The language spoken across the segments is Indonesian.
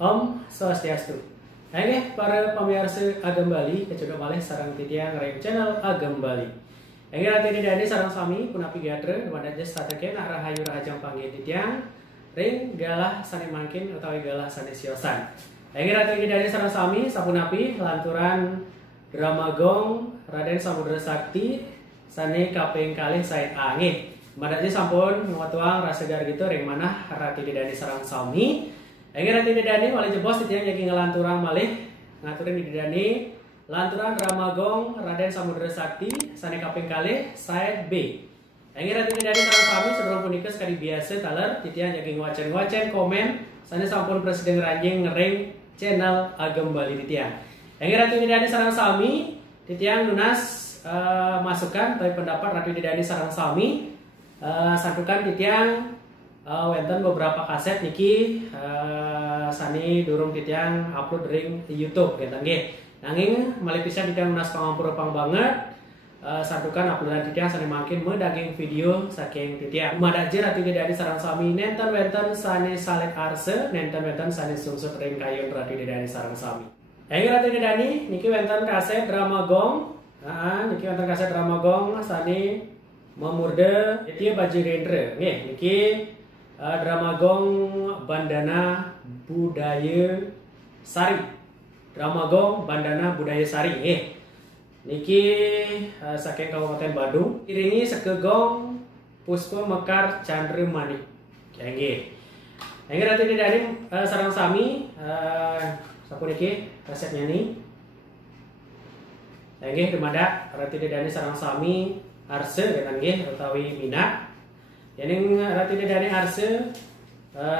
Om Swastiastu. Oke, para pemirsa Agam Bali, kecoba malih sarang titiang rem channel Agam Bali. Oke, nanti ini sarang sami punapi gatre, wadah jas tatake nak rahayu rahajang panggil titiang ring galah sani mangkin atau galah sani siosan. Oke, nanti ini sarang sami sapunapi lanturan drama gong Raden Samudra Sakti sani kaping kalih said angin. Madaknya sampun ngatuang rasa gar gitu ring mana rati didani sarang sami. Engger rati didani malih jebos titiang jadi ngelanturang malih ngaturin didani lanturan drama gong Raden Samudra Sakti sani kaping kalih said B. Engger rati didani sarang sami sebelum punika sekali biasa taler titiang jadi ngwacen komen sani sampun presiden ranjing ngering channel Agam Bali titiang. Engger rati didani sarang sami titiang lunas masukan tapi pendapat rati didani sarang sami santukan titiang wenten beberapa kaset niki sani durung titiang upload ring YouTube gitu nggih. Nanging malih pisan titiang lunas pangampura pang banget santukan uploadan titiang sani mangkin daging video saking titiang. Madaje rati didani sareng sami nenten wenten sani salet arse nenten wenten sani sungsut ring kayun rati didani sareng sami. Engger rati didani niki wenten kaset drama gong. Niki wonten kaset drama gong sani memurde ieu baju rendre nggih niki drama gong Bandana Budaya Sari. Drama gong Bandana Budaya Sari nggih. Niki saking Kabupaten Badung iringi sekegong Puspa Mekar Chandra Manik. Nggih. Nggih rati didani sareng sami sampun niki kasetnya nih. Nggih dumada rati didani sareng sami arse dengan nggih utawi minat. Yang rati didani arse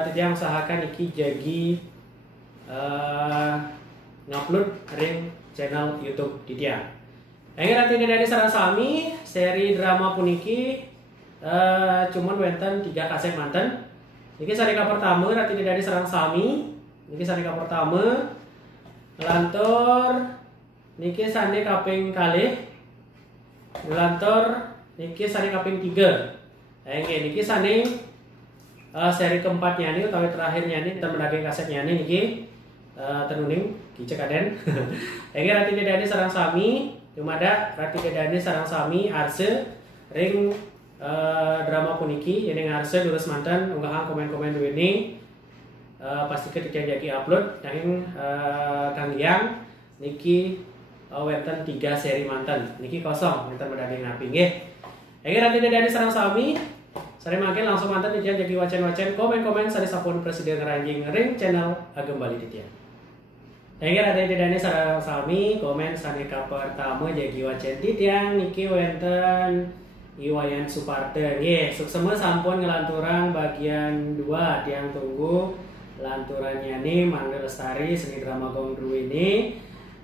titiang usahakan iki jadi ngupload ring channel YouTube titiang. Yang rati didani sareng sami seri drama puniki cuman wenten 3 kaset manten. Niki sarika pertama rati didani sareng sami. Niki sarika pertama lantur niki sandi kaping kalih. Lantur niki sandi kaping 3. Niki sani seri keempatnya nih atau terakhirnya nih kita mendaging kasetnya nih niki tenuning kicek aden. Niki rati didani sareng sami dumada rati didani sareng sami arse ring drama puniki ini arse lurus mantan unggahan komen-komen dulu ini pasti ketika jadi upload nanging Kang Yang niki wenten 3 seri mantan niki kosong kita mendaging napi nggih. Engger rati didani sareng sami sari makin langsung mantan titiang jadi wacen-wacen komen-komen sari sapun presiden ranjing ring channel Agam Bali titiang. Engger rati didani sareng sami komen sani ka pertama jadi wacen titiang niki wenten Iwayan Suparte nggih. Suksema sampun ngelanturang bagian 2 tiang tunggu lanturannya nih Mangga Lestari seni drama gong ini.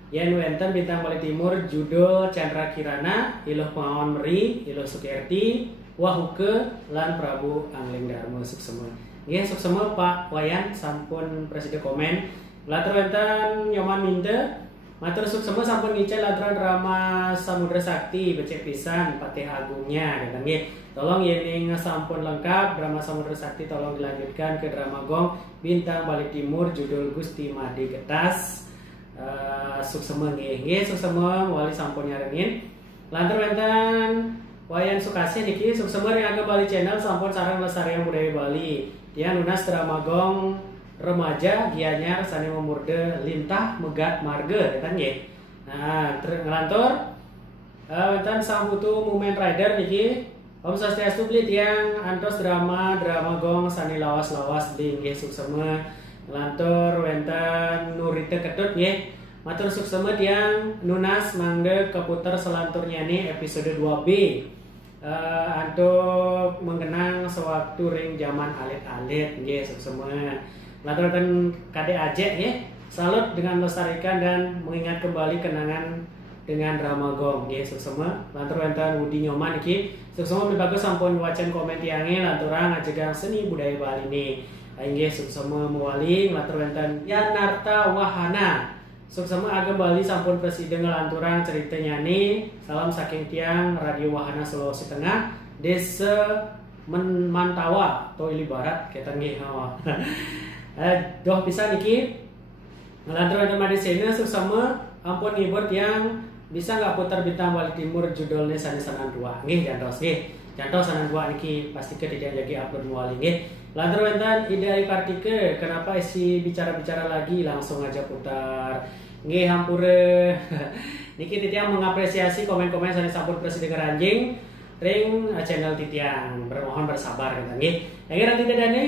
Yen wenten bintang Bali Timur judul Chandra Kirana, Iluh Pengawan Meri, Iluh Sukiyarti, Wahuke lan Prabu Angling Darmo suksema. Nggih suksema Pak Wayan sampun presiden komen. Latur wenten nyoman minte matur suksema sampun ngicel laturan drama Samudra Sakti becek pisan Patih Agungnya gitu nggih. Tolong yening sampun lengkap drama Samudra Sakti tolong dilanjutkan ke drama gong bintang Bali Timur judul Gusti Madi Getas. Suksema nggih suksema wali sampun nyaringin. Lantur wenten Wayan Sukasih niki suksema ring Agam Bali channel sampun sareng lestarian budaya Bali. Dia lunas drama gong remaja gianyar sani memurde lintah megat marga kan nggih. Nah, ngelantur wonten sambutu Mumen Rider niki Om Swastiastu beli tiang antos drama gong sani lawas-lawas di nggih suksema. Lantur wenten Nurite Ketut nggih. Matur suksema tiang nunas mangga keputer selanturnya nih episode 2B. Untuk mengenang sewaktu ring zaman alit-alit nggih suksema. Lantur wonten Kade Ajek nggih. Salut dengan melestarikan dan mengingat kembali kenangan dengan drama gong nggih suksema. Lantur wonten Wudi Nyoman iki suksema bagus sampun wacen komen tiange lanturan ngajegang seni budaya Bali nih. Nggih suksema mewali latur wenten Yanarta Wahana. Suksema Agam Bali sampun presiden ngelanturang ceritanya nih. Salam saking tiang Radio Wahana Sulawesi Tengah, Desa Mantawa atau Ili Barat kita nggih. Doh pisan niki Ngelantur ada di sini sama ampun ngibur yang bisa nggak putar bintang Wali Timur judulnya sanesanan dua nggih jantos nggih. Jantos sanan dua niki pasti tidak lagi upload wali nggih. Lantur wonten ide ari partike kenapa isi bicara-bicara lagi langsung aja putar. Nggih hampura niki Titiang mengapresiasi komen-komen sanes sampun presiden anjing ring channel Titiang bermohon bersabar gitu nggih. Nanti dani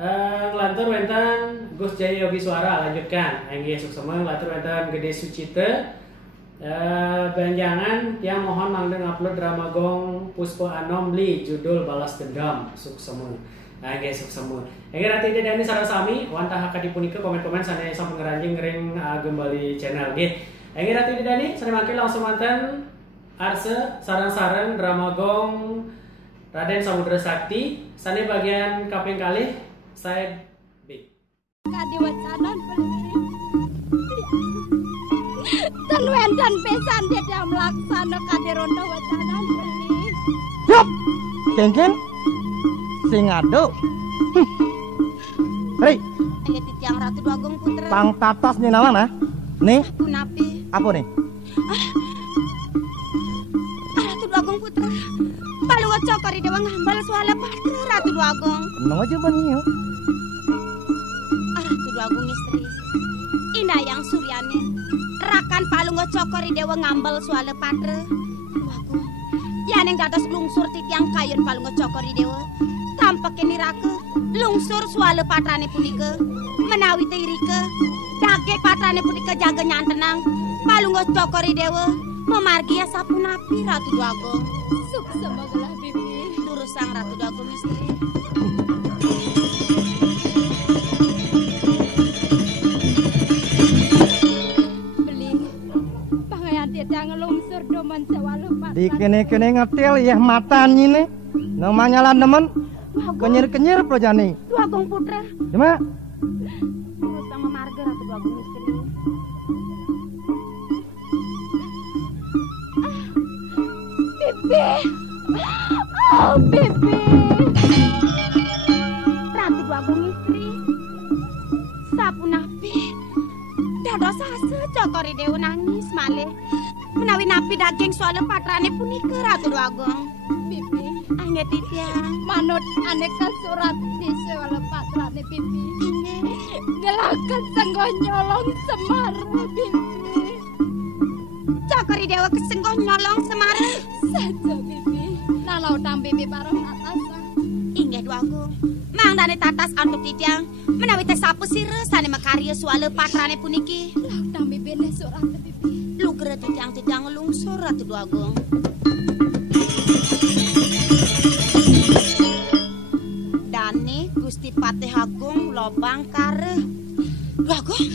ngelantur wonten Gus Jaya Yogi Suara lanjutkan. Nggih suksema ngelantur wonten Gede Sucite Banjangan yang mohon mangdeng upload drama gong Puspa Anomli judul Balas Dendam suksema. Nggih suksema. Nanti dani sarasami wantah hakadipunika komen-komen sanes sampun ngeranjing ring gembali channel nggih. Nanti dani sare mangke langsung wonten arse sarang-sarang drama gong Raden Samudra Sakti sane bagian kaping kalih saya B. Kadiwacanan beli dan wendan pesan dia yang melaksana kadirondo wacanan beli. Yup, kengken, sing ado. Hei, Ini Titiang Ratu Agung Putra. pang tatas nih nawan ah. Nih, Punapi. apa nih? Ratu Agung Putra. Palu cokori dewa ngambal suala patra Ratu Agung. Nong aja banyak. Ratu Agung istri. Inayang Suryani. Rakan palu cokori dewa ngambal suala patra. Agung. Yaneng dados lungsur Titiang kayun palu cokori dewa. Tampak ini raka lungsur suala patrane punika. Menawi teirike dage patrane punika jaga nyantenang. Palu cokori dewa. Memargia sapunapi Ratu Agung. Suksema gelah bibi. Turus sang Ratu Agung istri. Beli pangayan Titiang ngelungsur doman sewalu patran. Di kene-kene ngetil ya mata nih. Namanya lah temen. Kenyir-kenyir projani. Ratu Agung Putra. Cuma Turus sang memarga Ratu Agung istri. Bibi. Oh, Bibi. Ratu Agung istri. Sapunapi. Dados asa cokori dewa nangis malih. Menawi napi daging soal patrane punika Ratu Agung. Bibi, angge Titiang. Manut aneka surat di soal patrane Bibi. Gelakan senggoh nyolong Semar, Bibi. Cokori dewa kesenggoh nyolong Semar. Saja Bibi. Nalau tang Bibi parong atasan. Inggih Agung. Mangdane tatas antuk Titiang. Menawi teh sapu sire sane makarya suale patrane puniki. Lautang Bibi ne surat Bibi. Lugre Titiang lungsur Ratu Agung. Dane Gusti Patih Agung lobang kare. Agung.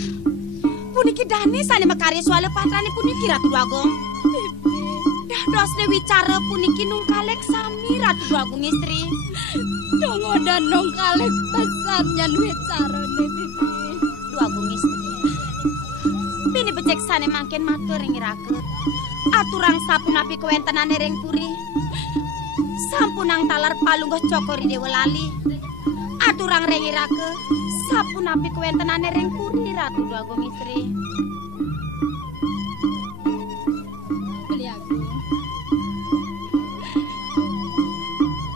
Puniki dane sane makarya suale patrane puniki Ratu Agung. Bibi. Dadosne wicara puniki nungkalek sami Ratu Agung istri. Dongo dan nungkalek pesan nyan wicarane Bibi. Agung istri. Bini becek sane mangken matur ing irake. Aturang sapunapi kewentenane ring puri. Sampunang talar palungguh cokori dewa lali. Aturang ring irake. Sapunapi kewentenane ring puri Ratu Agung istri. Beli aku.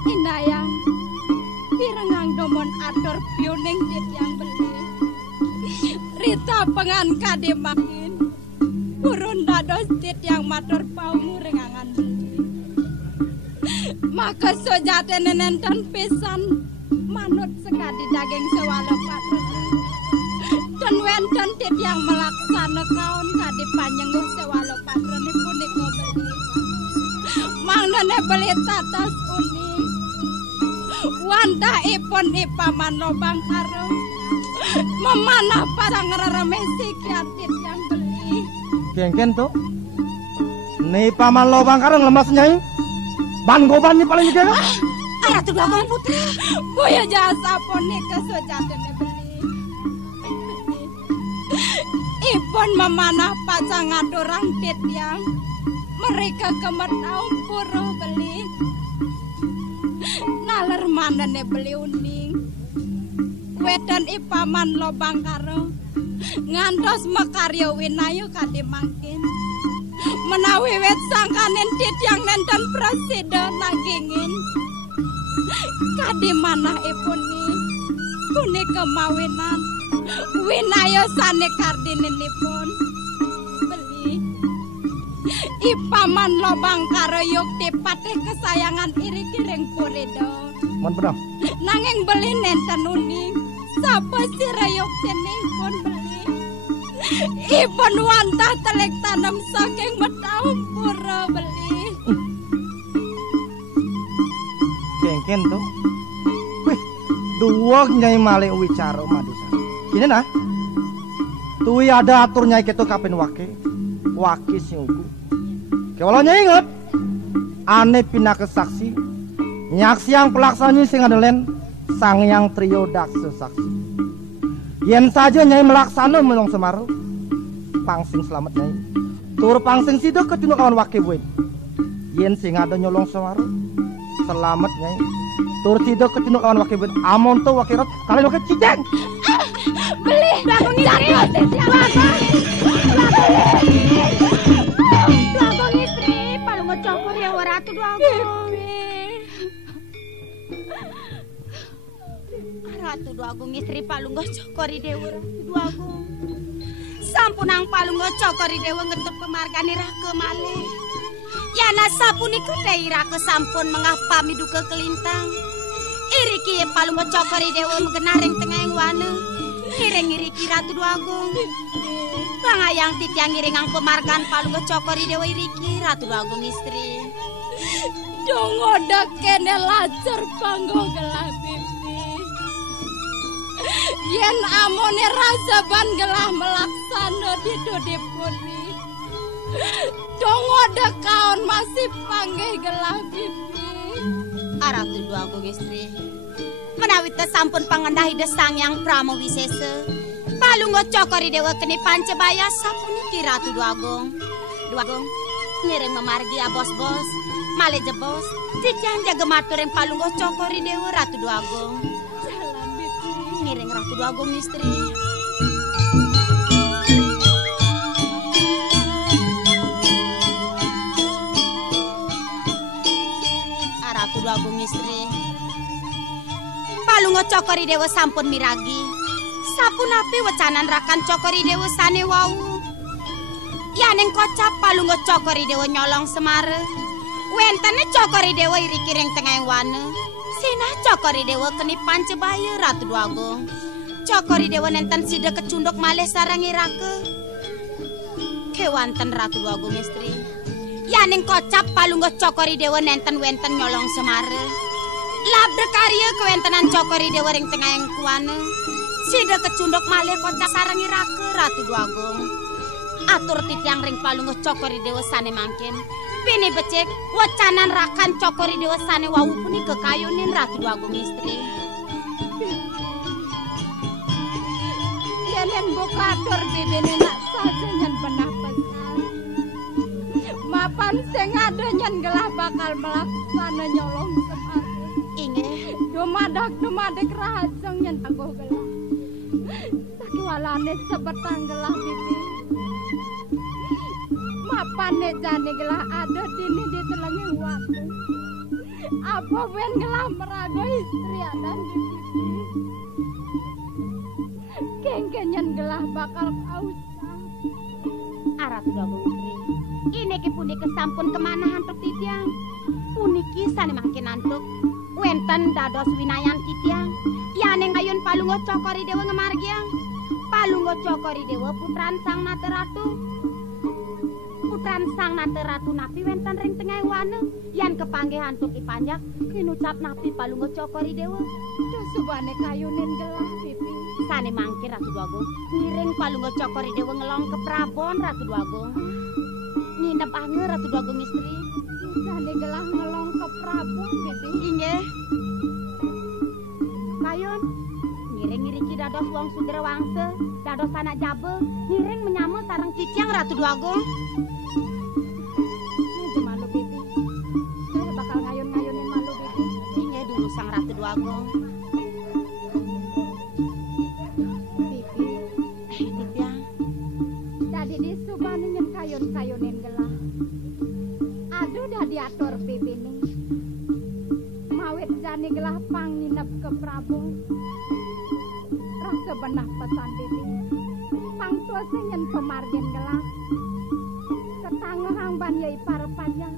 Inayang. Pirengang domon atur pioning Titiang beli. Rita pengan kade makin. Burun dados Titiang matur paungu rengangan beli. Maka sojate nenenten pisan manut sekadi daging sewala patren. Dan wenten Titiang melaksana kaun kade panyenguh sewala patren punika beli. Mangdane beli tatas uning. Wanda ipun ipaman lobang karo. Memanah pasang reremeh sikiatit yang beli. kengken tuh. Nih paman lobang kareng lemas nyai. Ban goban nih paling gede. Ratu Agung Putra. Boya jasa poni kesejatene beli. Ipun memanah pasang adorang Titiang. Mereka kemetau pura beli. Naler manane beli uning. Wedan ipaman lobang karo ngantos makarya winayu kadhe mangkin. Menawi wit sangkanen Tityang nenten prasida nangingin kadhe manahipun punika mawinan winayosane kardinenipun beli ipaman lobang karo yukti patih kesayangan iri-kiring purida Mon pedang. nanging beli nenten uning sapa sira yuktinipun beli ipun wantah telik tanem saking metaung pura beli Kengken tuh. Wih, dua nyai male wicara madusa. Ini nah. Tuwi ada atur nyai keto kapen wake. Waki sing ugu. Kalau nyai inget, ane pindah ke saksi. Nyaksi yang pelaksana sing adelen sang yang trio daksa saksi. Yen saja nyai melaksana melong semaru. Pangsing selamat nyai. Tur pangsing sido ketunduk kawan wake buin. Yen sing ada nyolong semaru. Selamat nyai. Tur sido ketunduk kawan wake buin. Amon to wake rot kalian wake ciceng. beli belakang istri belakang istri paling ngecokor ya waratu Ratu Duagung istri palung ngecokori dewa Ratu Duagung sampunang palung ngecokori dewa ngetut pemargani rake malih yana sapuni kedai rake sampun mengapa miduke kelintang iriki palung ngecokori dewa menggenaring tengah yang wana ngiring-ngiriki Ratu Duagung pangayang Tityang ngiringang pemargan palung ngecokori dewa iriki Ratu Duagung istri dongo kene lacur panggo gelah bibi yen amone rasaban gelah melaksana di dodepuri dongo kaon masih panggih gelah bibi Ratu Duagung istri menawi sampun pangendahi desang yang Pramo Wisesa palung ngocokori dewa keni Pancebaya sapuniki Ratu Duagung ngiring memargi ya bos-bos malih jebos Tityang jaga matur yang palung ngocokori dewa Ratu Duagung jalan bibi ngiring Ratu Duagung istri Ratu Duagung istri palung ngocokori dewa sampun miragi sapunapi wecanan rakan cokori dewa sane wau yaning kocap palung ngocokori dewa nyolong semare wentene cokori dewa iri-kiring tengah wana sinah cokori dewa keni Pancebaya Ratu Duagung cokori dewa nenten sida kecunduk malih sarang irake kewanten Ratu Duagung istri yaning kocap palung ngocokori dewa nenten wenten nyolong semare labda karya kewentenan cokori dewa ring tengah yang kuana sida kecunduk malih kocap sarang irake Ratu Duagung atur Tityang ring palung ngocokori dewa sane mangkin pini becek wacanan rakan cokori dewa sane wau puni kekayunin Ratu Duagung istri yenen bukatur bibine nak saja nyen benah pesan mapan sing ada nyen gelah bakal melaksana nyolong semar inge dumadak rahajeng nyen tangguh gelah sakiwalane sebetang gelah bibi mapane jane gelah ada dini di telengi waktu apa ben gelah merago istri adan di bibi kengkenyan gelah bakal kausa Ratu Duagung istri ini ki puniki sampun kemana hantuk Tityang puniki sane mangkin hantuk wenten dados winayan Tityang yaning ayun palung ngocokori dewa ngemargiang palung ngocokori dewa putran sang nate ratu napi wenten ring tengah wana yan kepanggih hantuk ipanjak kinucap napi palung ngocokori dewa subane kayunin gelah pipi sane mangkin Ratu Duagung ngiring palung ngocokori dewa ngelong ke Prabon Ratu Duagung nginep ange Ratu Duagung istri sane gelah ngelong ke Prabon pipi inggih kayun ngiring-ngiring dados wong Sundara Wangsa dados anak jabe ngiring menyamel sareng Tityang Ratu Duagung ini malu bibi saya bakal ngayun-ngayunin malu bibi inge dulu sang Ratu Duagung bibi Agung. Rasa benah pesan bibi. Pangtua senyen pemargen gelang. Ketangga hang ban yai para panjang.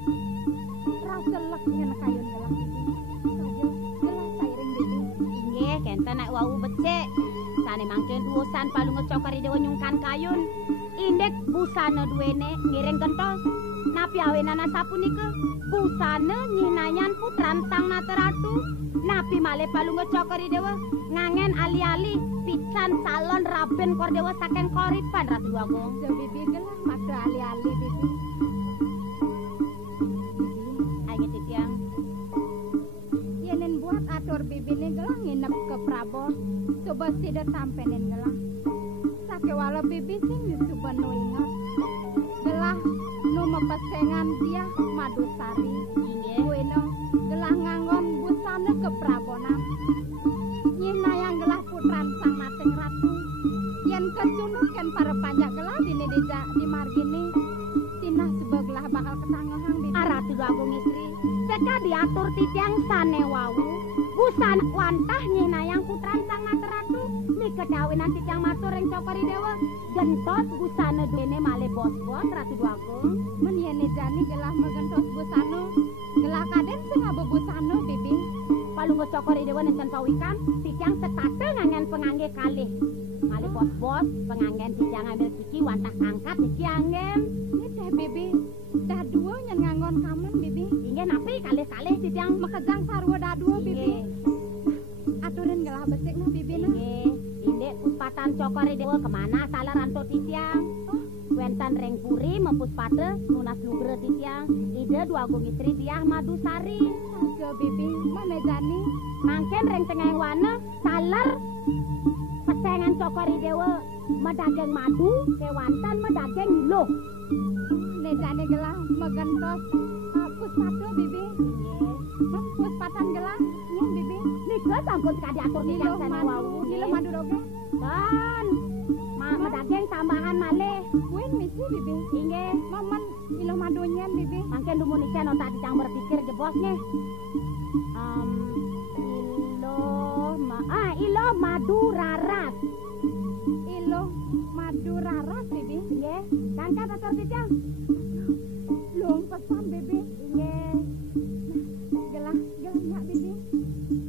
Rasa lek nyen kayun gelang bibi. Saja gelang sairing bibi. Inggih, kenten nek wau becik. Sane mangken urusan palu ngecokari dewa nyungkan kayun. Indek busana duwene ngiring kentos. Napi awenana sapunika busana nyinayan putran sang Nataratu. Napi male palu ngecokari dewa ngangen ali-ali pican salon raben kor dewa saking koripan Ratu Agung. Jo bibi gelang maksa ali-ali bibi. Ayo titiang. Yenen buat atur bibi ne gelang nginep ke Prabon. Coba tidak sampenin gelang. Sake wala bibi sing coba no ingat. Gelang nu mepesengan dia Madusari. Inggih. Bueno, gelah nganggon busana ke Prabonan. Nyina yang gelah putran sang Nating Ratu. Yen kecunuk ken para panjak gelah dini di margini. Tina sebelah bakal ketangohang bibi. Ratu Agung istri. Seka diatur titiang sane wau. Busan wantah nyina yang putran sang Nataratu. Dikedawinan titiang matur ing cokori dewa. Gentos busana duwene male bos-bos Ratu Agung. Men yene jani gelah megentos busana. Gelah kaden sing abe busana bibi. Palu ngecokori dewa nenten pawikan. Titiang setate ngangen pengangge kalih. Male bos-bos penganggen titiang ambil kiki wantah angkat kiki anggen. Ini teh bibi. Dah dua nyen nganggon kamen bibi. Inggih napi kalih-kalih titiang Mekejang sarwa dah dua bibi. Inggih. Aturin gelah besik na bibi na. Inggih. Indek puspatan cokori dewa kemana salah ranto titiang. Wentan reng puri mempuspate nunas lugre titiang. Ide Dua Agung istri tiah Madusari. Aja bibi, mana jani? Mangken reng tengah wana salar pesengan cokori dewa medageng madu kewantan medageng loh. Ne jani gelah megentos puspatu bibi. Men puspatan gelah nyen bibi. Nika sampun kadiatur Nilo titiang sana madu, wau. nilo madu doge. Dan medageng tambahan malih. Wen misi bibi. Inggih. Momen nilo madu nyen bibi. Mangken dumunikan otak titiang berpikir jebosnya. Ilo madu raras. Ilo madu raras bibi. Nggih, kangkat atur titiang. Lung pesan bibi. Nggih. Gelah nyak bibi.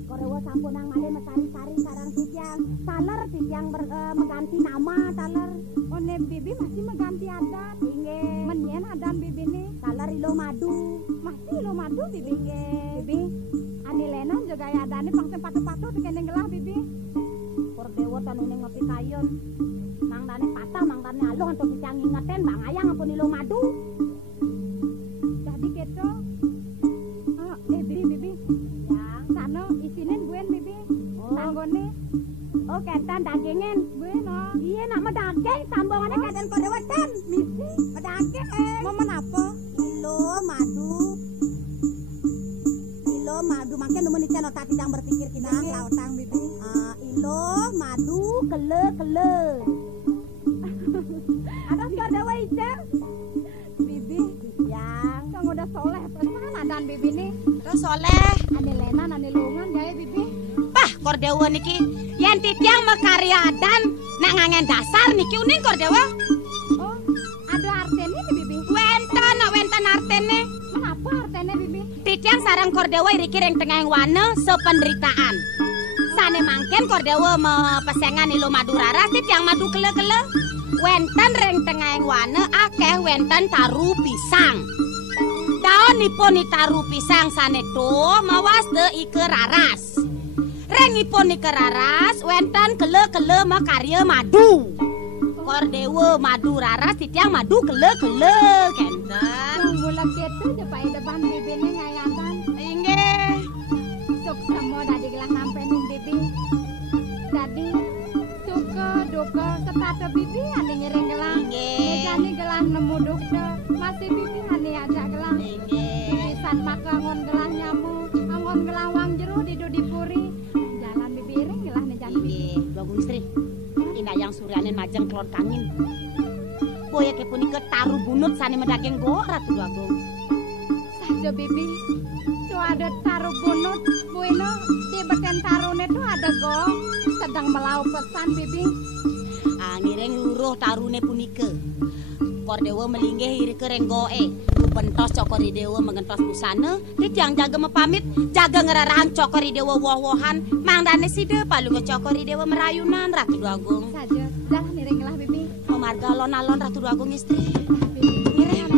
Korewa sampun nang malih mesari-sari sareng titiang. Taler titiang mengganti nama taler. One bibi masih mengganti adan. Nggih. Menyen adan bibi ni. Taler ilo madu. Masih ilo madu bibi. Nggih. Bibi. Ani Lena juga ya adane pangsen patu-patu tekene gelah bibi. Kordewo tanune ngopi kayun. Mangdane patah mangdane aluh untuk titiang ngingeten Bang Ayang ampun ilo madu. Jadi gitu. Bibi. Yang Sano isinin buen bibi. Tanggone. oh kentan dagingen. Buen oh. Iya nak medageng sambungannya kaden kodewo ten. Misi. Medageng. Momen apa? Ilo madu. Ilo madu mangken nemen ican otak titiang berpikir kinang lautang bibi. Ilo madu kele. Ada kodewo ican. Bibi. Yang Kang udah soleh pesan adan bibi ni. terus soleh. Ani Lena ani lungan gaya bibi. Pah kordewo niki. Yen titiang mekarya adan nak ngangen dasar niki uning kordewo. Oh, ada artene ni bibi. Wenten artene. Kenapa artene bibi? Titiang sareng kordewo iriki reng tengah wana sependeritaan. Sane mangken kordewo mepesengan ilo madu raras titiang madu kele-kele. Wenten reng tengah wana akeh wenten taru pisang. Daonipun taru pisang sane to mawas de ike raras. Rengipun ike raras wenten kele-kele makarya madu. Kordewo madu raras titiang madu kele-kele kenten. Yang mula gitu jepai depan bibi ni ngayadan. Inggih. Suk semua dah digelah sampenin bibi. Jadi suka duka sepatu bibi ane ngiring gelang. Inggih. Mejani gelang nemu dukta. Masih bibi ane ajak gelang. Pisan maka angon gelang nyamu. Angon gelang wang jeru didu dipuri. Jalan bibi ring gelah ni jalan bibi. Inggih, Dua Agung istri. Indah yang suryanin majeng kelon kangin. Boya kepunika taruh bunut sane medageng go Ratu Dua Agung. Saja bibi. itu ada taruh bunut, bueno, di beken tarune itu ada go, sedang melau pesan bibi. Ngireng luruh tarune punika. Kordewa melinggih iri kerenggoe. Bentos cokori dewa mengentos busana. Tiang jaga mepamit, jaga ngerarang cokori dewa woh-wohan. Mangdane side palu ngecokori dewa merayunan Ratu Duagung. Saja, dah nireng lah bibi. Memarga alon-alon Ratu Duagung istri. Bibi, Nireng.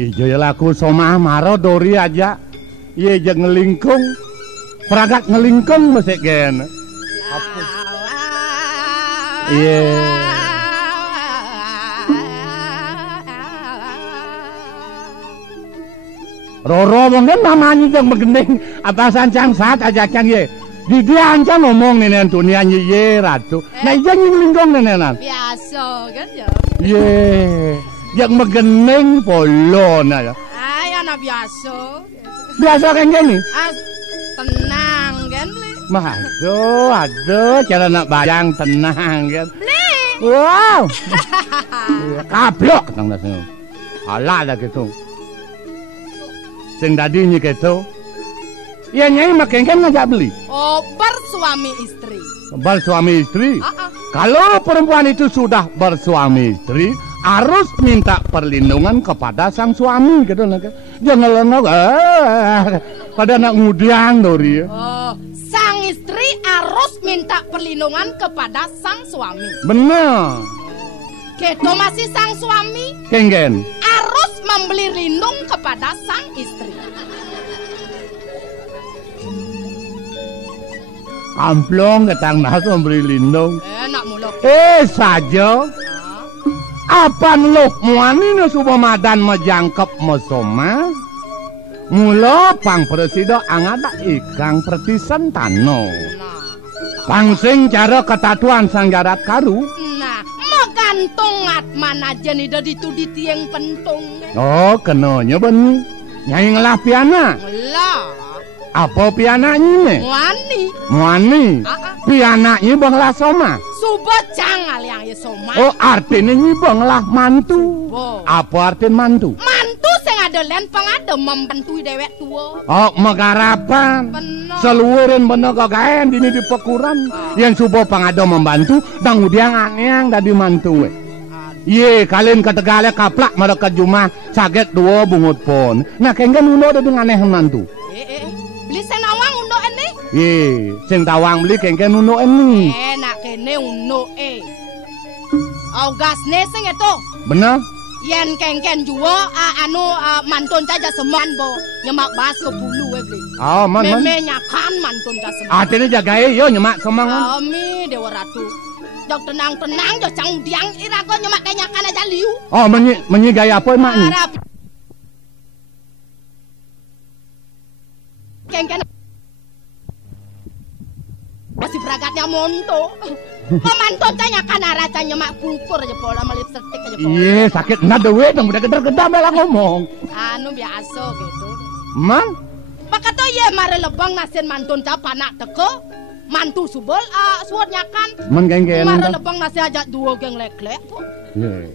Ijo ya laku somah maro dori aja. Iya aja ngelingkung. Peragak ngelingkung masih gen. Apa? Iya. Roro mungkin namanya yang begending atasan cang saat aja cang ye. Di dia aja ngomong nenek dunia ye ratu. Nah iya ngelingkung nenenan. biasa kan ya. Ye. Yang megening polo na ya. Ay, anak biasa. Biasa kan gini? Tenang kan, Bli. Mah aduh, cara nak bayang tenang kan. Bli. Wow. Kablok tang dasnya. Alah dah gitu. Sing tadi ni gitu. Ya nyai makin kan ngajak beli. Oh, bersuami istri. Bersuami istri. Kalau perempuan itu sudah bersuami istri, harus minta perlindungan kepada sang suami gitu lah. Jangan lenok pada nak ngudiang dori. Oh, sang istri harus minta perlindungan kepada sang suami. Benar. Keto masih sang suami Kenggen. harus membeli lindung kepada sang istri. Amplong ketang nas memberi lindung. Nak muluk. Saja. Apa lo muani no subuh madan majangkep mesoma? Mula pang presida angada ikang pertisan tano. Pangsing cara ketatuan sang jarat karu. Nah, magantung atman aja nih dari itu di tiang pentung. Oh, kenanya beni. Nyai ngelah piana. Lah, Apa piananya nih? wani. Muani. Piananya banglah soma. Suba jangal yang ya soma. Oh, artinya nyi banglah mantu. Bo. Apa artinya mantu? Mantu sing ada len pengada membantu dewek tua. Oh, megarapan. Bener. Seluruhin bener kagaen dini di pekuran. Yang subuh pangado membantu, dan udiang aneh dari mantu. Ye, kalian ketegale kaplak mereka jumah saget dua bungut pon. Nah, kenggan uno ada dengan aneh mantu. Beli senawang undo ini. Ye, sing tawang beli kenggan uno ini. Nak kene undo Augasne sing itu. Bener? Yen kengken juwa mantun caja seman bo nyemak bas ke bulu beli. Oh, man. Meme nyakan mantun caja seman. Artinya jagai yo nyemak semangat. Kami Dewa Ratu. Jok tenang-tenang jok cang diang irago nyemak kaya nyakan aja liu. Oh, menyi gaya apa emaknya? Harap. Kengken masih beragatnya monto. Pemantun tanya kan araca nyemak pupur aja pola melip setik aja pola. Iya, sakit nada we dong udah geder-geder malah ngomong. Anu biasa gitu. Man? Maka tuh ya mare lebang nasin mantun capa nak teko. Mantu subol suarnya kan. Man geng-geng. Mare lebang nasi aja dua geng lek-lek po. Iya.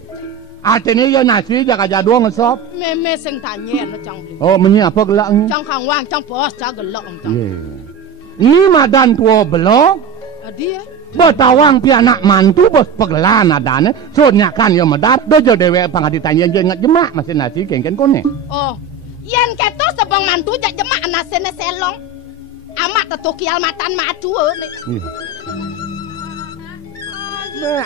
Artinya ya nasi jaga jadua ngesop. Meme sing tanya no cang beli. Oh, menyi apa gelaknya? Cang hangwang cang bos cang gelok cang. Iya. Ini madan tua belok. Dia Betawang pianak mantu bos pegelan adane. Soalnya kan ya medat. Dojo dewe pangaditanya jengat jemak masih nasi geng-geng kone. oh, yen keto sebang mantu jak jemak nasene selong. Amat tetu kialmatan madu nih.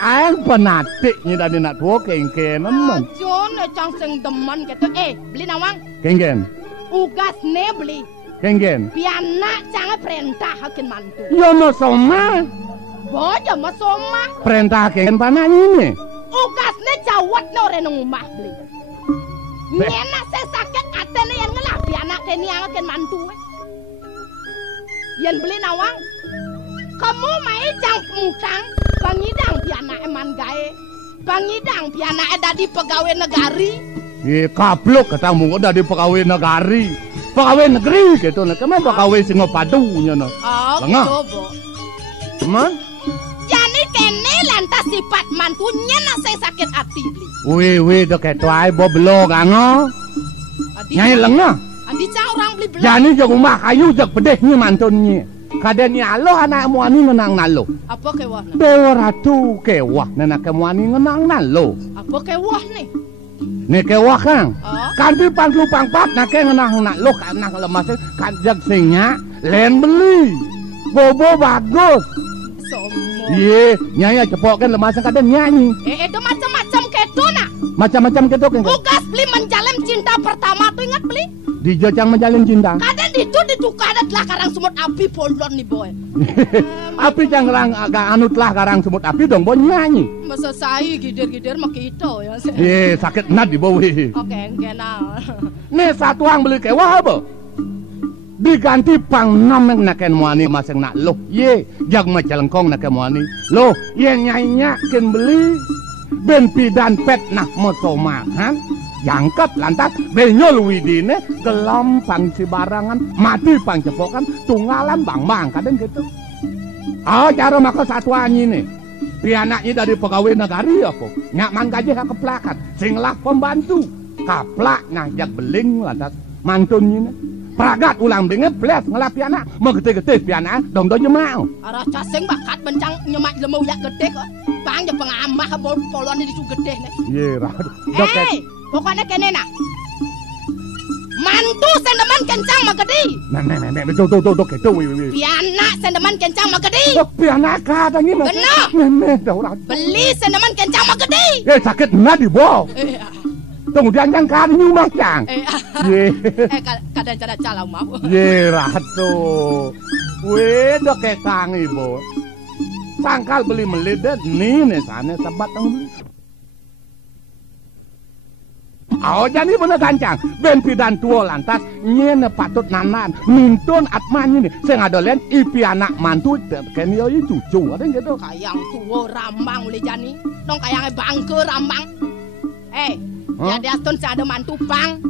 Aeng penatiknya dari nak tua geng-geng nemen. Jone cang sing demen keto. Beli nawang. Geng-geng. Ugas ne beli. Geng-geng. Piana cang perintah hakin mantu. Yo no soma. Boja masoma. Perintah geng panah ini. Ugas ne jawat no renung umah beli. Nyena saya sakit atene yang ngelah piana keni yang hakin mantu. yen beli nawang. Kamu mai jang mutang, bangidang piana eman gae. Bangidang piana dadi pegawai negari. Kablok katamu dadi pegawai negari. Pegawai negeri gitu nek kemen pegawai sing padu nyono. Oh, gitu, Bu. Cuman Jani kene lantas sifat mantunya saya sakit hati beli. Wih dok keto ae bo belo kango. Nyai lenga. Adi cah orang beli belo. Jani jag rumah kayu jag pedehnya mantunnya. Kadang nyalo anakmu ani ngenang nalo. Apa kewah? Dewa ratu kewah nenak kamu ani ngenang nalo. Apa kewah nih? Nih kewah kang. Oh. Kanti panglu pangpat nak ngenang nalo karena lemas kan jag singnya len beli. Bobo bagus. Somo. Iya, nyai cepok kan lemas kadang nyanyi. Itu macam-macam ketu nak. Macam-macam gitu kan. Tugas beli menjalin cinta pertama tuh ingat beli? Di jajang menjalin cinta. Kadang itu kadat lah karang semut api polon nih boy. Api jangan agak anut lah karang semut api dong boy nyanyi. Masa saya gider-gider mak itu ya. Iya sakit nat di bawah. Oke enggak. Nih satu ang beli kewah apa? Diganti pang nom yang naken muani masing nak loh. Ye jag majalengkong naken muani. Loh ye nyainya ken beli. Ben pidan pet nah mosomahan. Jangkep lantas benyol widine gelam pang cibarangan mati pang cepokan tunggalan bang kadang gitu. Oh cara maka satu anyi nih pianaknya dari pegawai negari apa nyak manggaji keplakan singlah pembantu kaplak ngajak beling lantas mantunnya nih pragat ulang binget beles ngelap pianak mau gede-gede pianak dong mau arah casing bakat bencang nyemak lemau yak gede kok bang ya pengamah polon di gede nih. Iya Pokoknya kene nak. Mantu sendeman kencang magedi. Nek tuh gitu wi. Pianak sendeman kencang magedi. Pianak katanya mah. Benar. Beli sendeman kencang magedi. Sakit nggak di bawah. Tunggu jangan kan nyumah cang. Kadang cara calau mau. Ratu. Weh dok kang ibu. Sangkal beli melidet nih sana sebat tang beli. Oh jadi bener gancang ben pidan tua lantas nyene patut nanan nuntun atmanya nih saya ngadolen ipi anak mantu kenio itu cucu ada gitu kayang tua rambang oleh jani dong kayangnya bangke rambang jadi astun saya ada mantu bang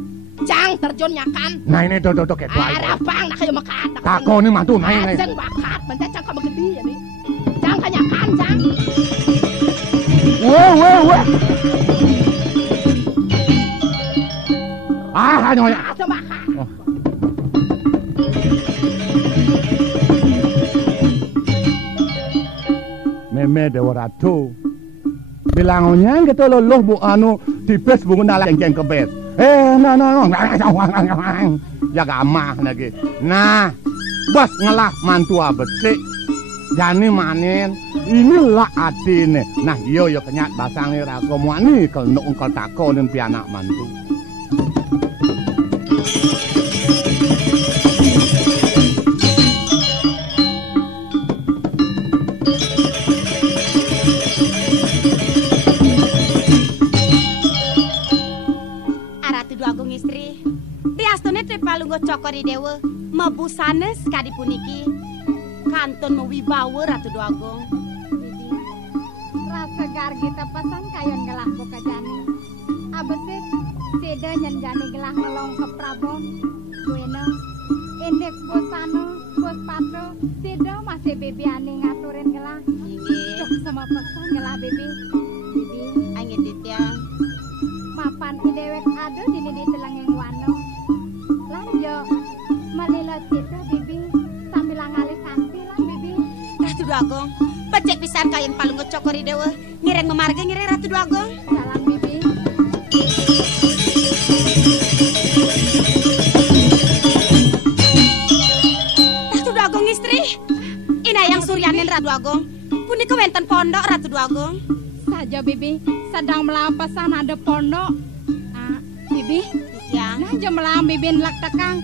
cang terjun nyakan nah ini tuh kayak ada bang nak kayak makan tako nih mantu naik cang bakat bencang cang kamu gede ya nih cang kanyakan cang wah hanya Meme Dewa Ratu bilangnya gitu loh bu anu tipes bungun ala cengceng kebet jaga amah lagi nah bos ngelah mantu abet jani manen inilah atine nah yo kenyat basang nih rakomuani kalau nungkol tako dan pianak mantu Palunggo cokori dewa mebusanes kadi puniki kantun mewibawa Ratu Dwagung. Rasa gargi tepesan kayon gelah buka jani abesit seda nyenjani gelah ngelong ke prabon kueno indek bosano bos patro seda masih bebi ane ngaturin gelah cok sama pesan gelah bebi angin ditiang mapan idewek ada dini di telangeng wano lanjo melilat kita bibi sambil ngalih kanti lah bibi Ratu Dwagung pecek pisan kayen palunggo cokori dewa ngireng memarga ngireng Ratu Dwagung salam bibi Ratu Dwagung istri inayang suryanin Ratu Dwagung punika wenten pondok Ratu Dwagung saja bibi sedang melampasan ada pondok bibi ya nah jam melam bibi lak tekang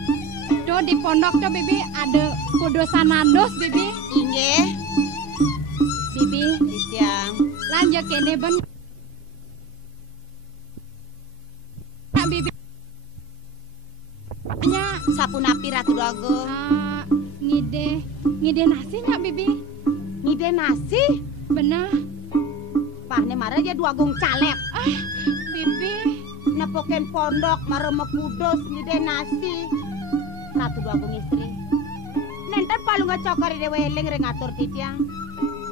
do di pondok do bibi ada kudu sanandos bibi inggih bibi ya lanjut kene ben bibi nya sapunapi Ratu Dwagung Ngide nasi nyak bibi? Ngide nasi? Bener. Pah ne mare dia dua gong calep. Bibi. Nepoken pondok mare mekudus ngide nasi. Satu dua gong istri. Nenten palunga cokori dewe eling ring atur titiang.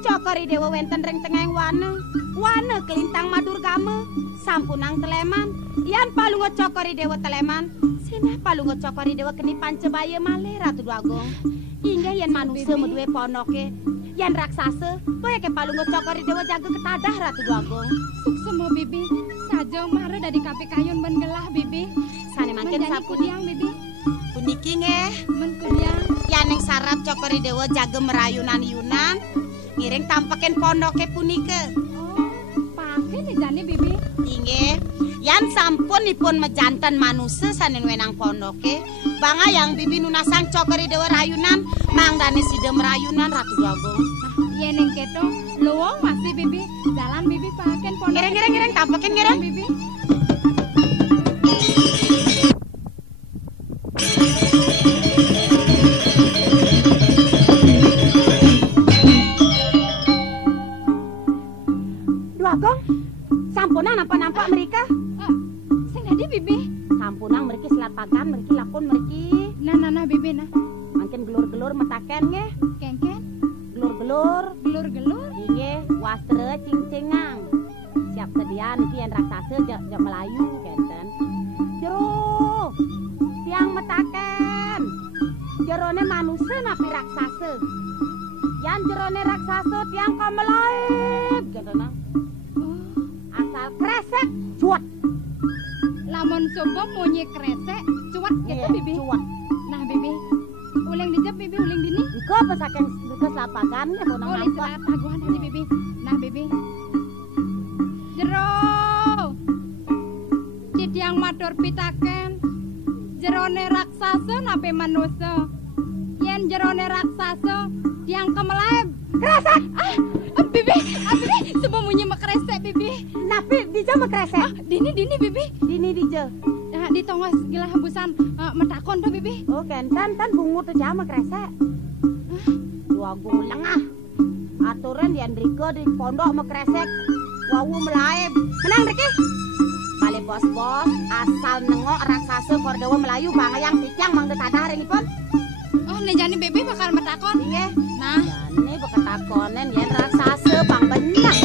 Cokori dewe wenten ring tengah wana. Wana kelintang madur game. Sampunang teleman. Yan palunga cokori dewe teleman. Sina palunga cokori dewe keni pancebaya male ratu dua gong. Hingga yan manusia medue ponoke. Yan raksasa. Boya ke palunga cokori dewe jaga ketadah ratu dua gong. Suksema bibi. Saja mare dari kape kayun bengelah bibi. Sane makin sapu kudiang bibi. Puniki nge. Men kudiang. Yaneng sarap cokori dewe jaga merayunan yunan. Ngiring tampakin pondoke punike. Oh, pakai nih jane bibi. Inge, yan sampun ipun mejantan manusia sanen wenang pondoke. Banga yang bibi nunasang cokori dewe rayunan, mangdane sidem rayunan ratu dagong. Yeneng keto, luwong masih bibi. Jalan bibi pakai pondok. Ngiring tampakin ngiring bibi. Sampunang nampak mereka. Sing tadi bibi. Sampunang mereka selat pagan, mereka lakon mereka. Nah bibi nah. Makin gelur-gelur metaken nge. Kengken. Gelur-gelur. Gelur-gelur. Inge wastre cing-cingang. Siap sedia niki yang raksasa jak Melayu kenten. Jero. Tiang metaken. Jerone manusia napi raksasa. Yan jerone raksasa tiang kamelaib kenten. Asal kresek cuat. Lamun coba monye kresek cuat gitu bibi. Cuat. Nah bibi. Uling dijep bibi uling dini. Iko pesaken ke lapangan ya bonang nampak. Oh lihat taguhan tadi bibi. Nah bibi. Jero. Citiang matur pitaken. Jerone raksasa nape manusia. Yen jerone raksasa tiang kemelaib. Kresek. Bibi, semua munyi makresek bibi. Napi dija makresek. Dini bibi. Dini dija. Di tongos gila hembusan metakon tuh bibi. Oh kenten bungut aja makresek. Dua gung lengah. Aturan di Andrika di pondok makresek. Wawu melaib. Menang Riki. Balik bos-bos asal nengok raksasa kordewa Melayu bangayang titiang mangga tadah ringipun. Oh nejani bibi bakal metakon. Iya. Nah. Ini bakal takonen yen raksasa bang banyak.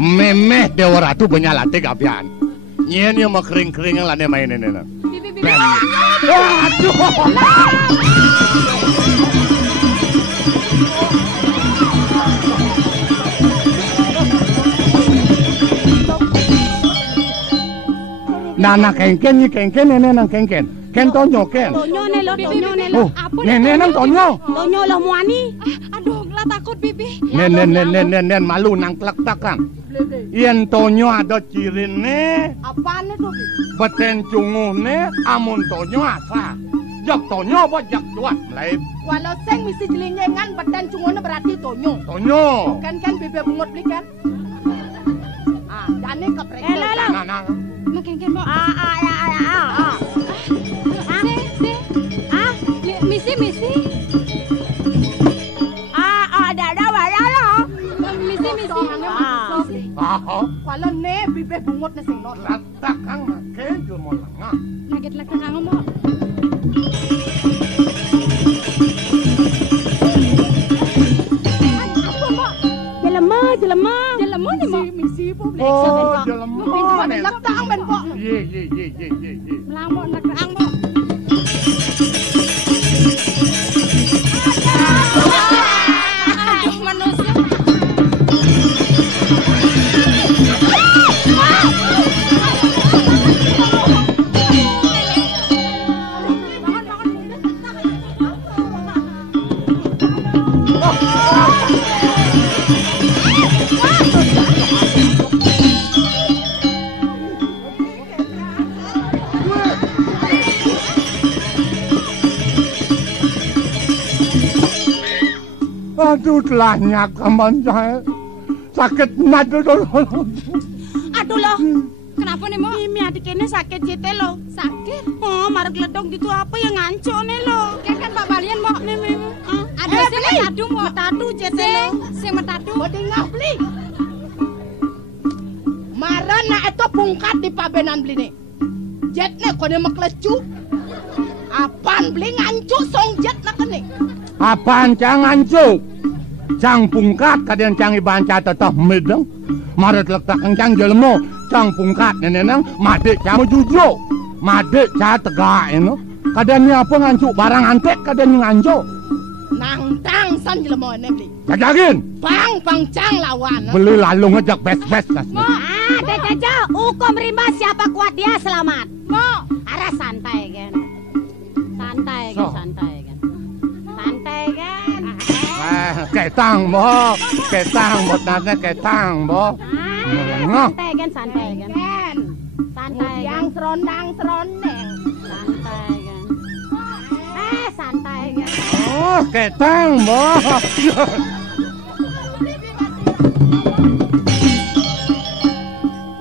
Memeh Dewa Ratu benyalate kapian. Nyen yo makring-kring lane mainen enak. Bibi. Aduh. Nana kengken nene nang kengken. Ken tonyo ken. Tonyo ne lo. Nene nang tonyo. Tonyo lo muani. Aduh, lah takut bibi. Nen malu nang klek-klekan. Yen tonyo ada cirine. Apane tuh? Beten cunguhne amun tonyo asa. Jak tonyo apa jak cuat melaib. Walau seng misi jelingengan beten cunguhne berarti tonyo. Tonyo. Kan bebe bungut beli kan? Jane keprek. Nah. Makengken mo. Misi. Ada wala lo. Misi. Kalau ne bibe bungut na sing not. Latak kang make jumo langa. Naget lah kang mo. Jelema ni mo. Misi po. Oh, jelema. Laktang ben po. Ye. Melamok nak kang mo. Aduh manusia. Aduh telanyak kaman saya. Sakit madu. Aduh loh. Kenapa nih, Mo? Mimi adik ini sakit jete lo. Sakit? Oh, marah geledong gitu apa yang ngancok nih lo. Kayak kan Pak Balian, Mo. Mimi. Ada sing metadu, Mo. Metadu jete lo. Sing metadu. Bodingah beli. Marah nak itu pungkat di pabenan beli nih. Jetnya kone meklecu. Apaan beli ngancuk song jet nak kene. Apaan cang ngancuk? Cang pungkat kadang cang ibanca tetap medeng. Maret letak cang jelmo. Cang pungkat neneng madik cang jujuk. Madik cang tegak eno. Kadang apa ngancuk barang antek kadang ngancuk. Nang tang san jelmo ne beli. Jagain. Bang cang lawan. Beli lalu ngejak bes-bes kas. Dek Jaja, hukum rimba siapa kuat dia selamat. Mo, arah santai kan. Santai kan. Santai kan. Ketang bo. Ketang bot nate ketang bo. Santai kan. Santai Yang kan. serondang. Santai kan. Santai kan. Oh, ketang bo.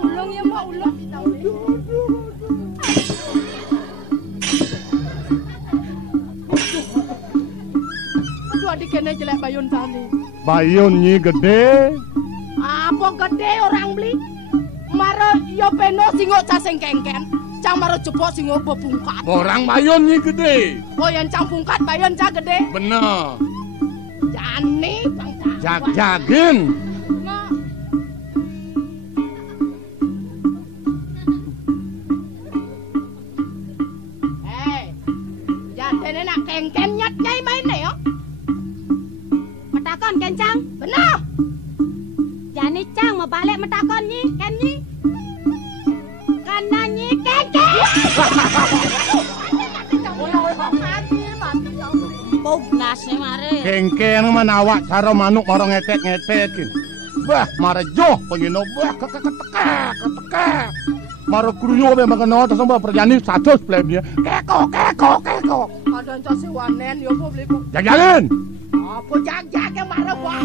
Ulung ya, Mo, ulung. Aduh adik kene jelek bayun tani. Bayun nyi gede. Apa gede orang beli? Maro yo peno singo caseng kengken. Cang maro jebok singo bebungkat. Orang bayun nyi gede. Oh yang cang pungkat bayun cang gede. Bener. Jani bang cang. Jagin. Jatene nak kengken nyat nyai main ne yo. Metakon kencang. Benar. Jani cang mau balik metakon nyi, kan nyi. Karena nyi keke. Pugnas mare. Kengken man awak cara manuk maro ngetek-ngetekin. Bah, marejo pengino bah ketek. Maro kruyo be magano terus mbak perjani 100 plebnya. Keko. Ada case wanen yo beli kok. Jagalin. Apa jag-jag yang marah buah.